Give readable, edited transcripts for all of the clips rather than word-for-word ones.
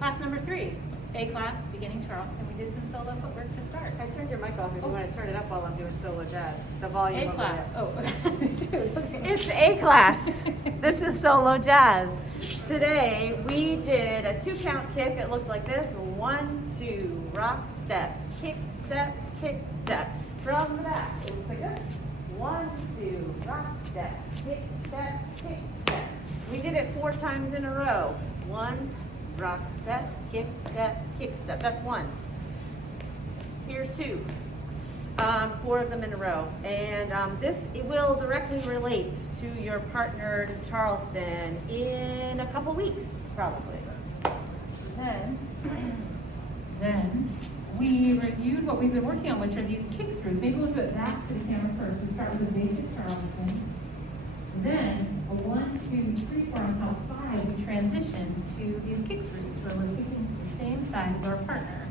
Class number 3, A class, beginning Charleston. We did some solo footwork to start. I turned your mic off if you want to turn it up while I'm doing solo jazz. The volume A over class. there. Oh, shoot. Okay. It's A class. This is solo jazz. Today we did a 2-count kick. It looked like this. 1, 2, rock, step, kick, step, kick, step. From the back, it looks like this. 1, 2, rock, step, kick, step, kick, step. We did it 4 times in a row. 1, rock, step, kick, step, kick, step. That's 1. Here's 2. 4 of them in a row. And it will directly relate to your partner in Charleston in a couple weeks, probably. Then we reviewed what we've been working on, which are these kick-throughs. Maybe we'll do it back to the camera first. We start with a basic Charleston. Then a 1, 2, 3, 4 on count 5, we transition to these kick-throughs where we're kicking to the same side as our partner.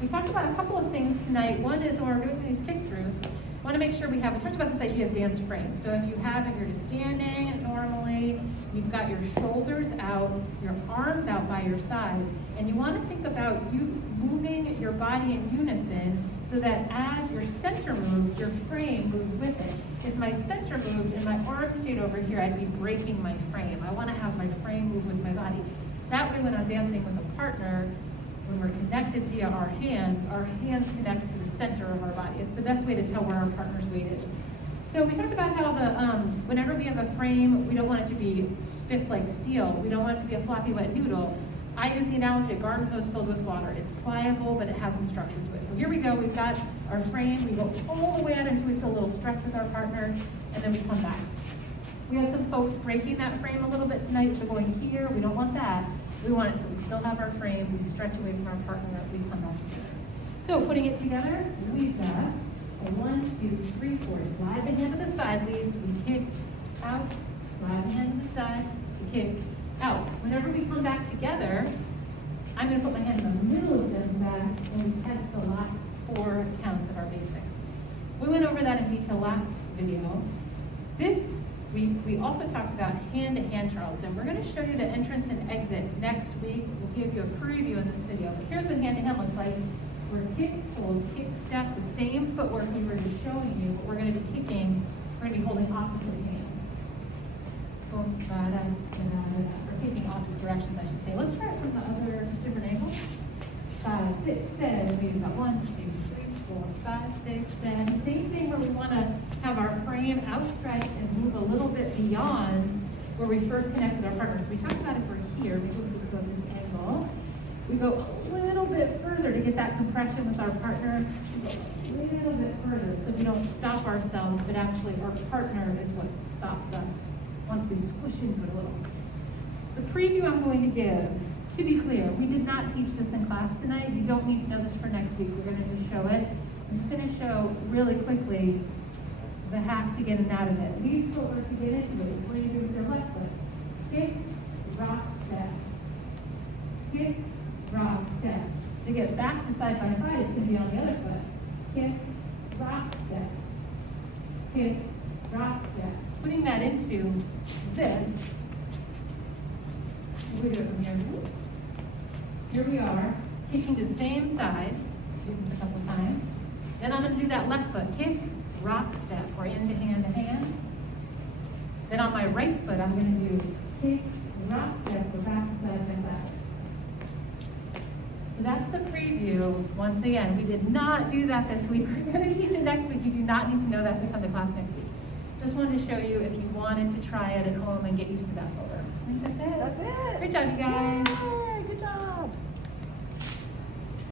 We talked about a couple of things tonight. One is when we're doing these kick-throughs, I want to make sure we talked about this idea of dance frame. So if you're just standing normally, you've got your shoulders out, your arms out by your sides, and you want to think about you moving your body in unison so that as your center moves, your frame moves with it. If my center moved and my arm stayed over here, I'd be breaking my frame. I want to have my frame move with my body. That way when I'm dancing with a partner, when we're connected via our hands connect to the center of our body. It's the best way to tell where our partner's weight is. So we talked about how whenever we have a frame, we don't want it to be stiff like steel. We don't want it to be a floppy wet noodle. I use the analogy, a garden hose filled with water. It's pliable, but it has some structure to it. So here we go, we've got our frame. We go all the way out until we feel a little stretch with our partner, and then we come back. We had some folks breaking that frame a little bit tonight, so going here, we don't want that. We want it so we still have our frame, we stretch away from our partner, we come back together. So putting it together, we've got a 1, 2, 3, 4. Slide the hand to the side leads, we kick out, slide the hand to the side, we kick out. Whenever we come back together, I'm going to put my hand in the middle of Jim's back and we catch the last 4 counts of our basic. We went over that in detail last video. This we also talked about hand-to-hand Charleston. We're going to show you the entrance and exit next week. We'll give you a preview in this video. But here's what hand-to-hand looks like. We're kick, hold, kick, step, the same footwork we were just showing you, but we're going to be kicking, we're going to be holding opposite hands. Boom, da, da, da, da, da. Or kicking opposite directions, I should say. Let's try it from the other, just different angles. 5, 6, 7. We've got 1, 2, 3, 4, 5, 6, 7. Same thing where we want to have our frame outstretched and move a little bit beyond where we first connected our partner. So we talked about if we're here, maybe if we go this angle, we go a little bit further to get that compression with our partner. We go a little bit further so we don't stop ourselves, but actually our partner is what stops us once we squish into it a little. The preview I'm going to give, to be clear, we did not teach this in class tonight. You don't need to know this for next week. We're going to just show it. I'm just going to show really quickly the hack to get it out of it. Lead footwork to get into it. What do you do with your left foot? Kick, rock, step. Kick, rock, step. To get back to side by side, it's going to be on the other foot. Kick, rock, step. Kick, rock, step. Putting that into this, we do it from here. Here we are, kicking to the same side. Do this a couple times. Then I'm going to do that left foot. Kick, rock, step, or into hand to hand. Then on my right foot, I'm going to do kick, rock, step, or back to side by side. So that's the preview. Once again, we did not do that this week. We're going to teach it next week. You do not need to know that to come to class next week. Just wanted to show you if you wanted to try it at home and get used to that footwork. I think that's it. That's it. Great job, you guys.